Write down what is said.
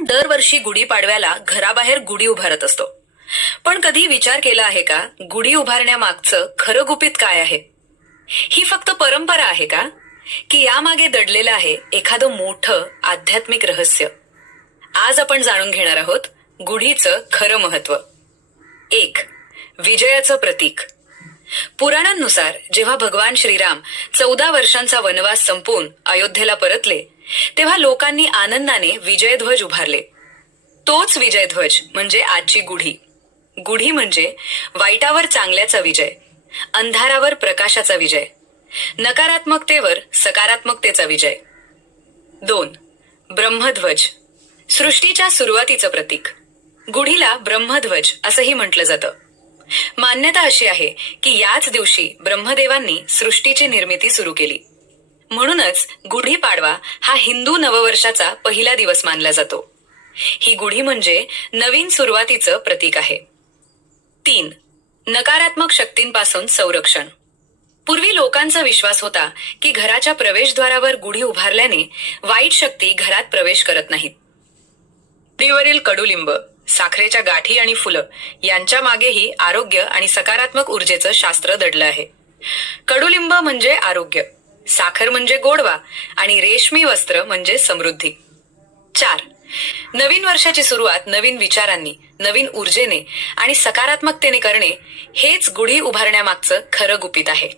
आपण दरवर्षी गुढीपाडव्याला घराबाहेर गुढी उभारत असतो. पण कधी विचार केला आहे का, गुढी उभारण्यामागचं खरं गुपित काय आहे? ही फक्त परंपरा आहे का, की यामागे दडलेलं आहे एखादं मोठं आध्यात्मिक रहस्य? आज आपण जाणून घेणार आहोत गुढीचं खरं महत्व. 1. विजयाचं प्रतीक. पुराणांनुसार जेव्हा भगवान श्रीराम 14 वर्षांचा वनवास संपवून अयोध्येला परतले, तेव्हा लोकांनी आनंदाने विजयध्वज उभारले. तोच विजयध्वज म्हणजे आजची गुढी. गुढी म्हणजे वाईटावर चांगल्याचा विजय, अंधारावर प्रकाशाचा विजय, नकारात्मकतेवर सकारात्मकतेचा विजय. 2. ब्रह्मध्वज. सृष्टीच्या सुरुवातीचं प्रतीक. गुढीला ब्रह्मध्वज असंही म्हटलं जातं. मान्यता अशी आहे की याच दिवशी ब्रह्मदेवांनी सृष्टीची निर्मिती सुरू केली. म्हणूनच गुढीपाडवा हा हिंदू नववर्षाचा पहिला दिवस मानला जातो. ही गुढी म्हणजे नवीन सुरुवातीचं प्रतीक आहे. 3. नकारात्मक शक्तींपासून संरक्षण. पूर्वी लोकांचा विश्वास होता की घराच्या प्रवेशद्वारावर गुढी उभारल्याने वाईट शक्ती घरात प्रवेश करत नाहीत. गुढीवरील कडुलिंब, साखरेच्या गाठी आणि फुलं यांच्या मागेही आरोग्य आणि सकारात्मक ऊर्जेचं शास्त्र दडलं आहे. कडुलिंब म्हणजे आरोग्य, साखर म्हणजे गोडवा आणि रेशमी वस्त्र म्हणजे समृद्धी. 4. नवीन वर्षाची सुरुवात नवीन विचारांनी, नवीन ऊर्जेने आणि सकारात्मकतेने करणे हेच गुढी उभारण्यामागचं खरं गुपित आहे.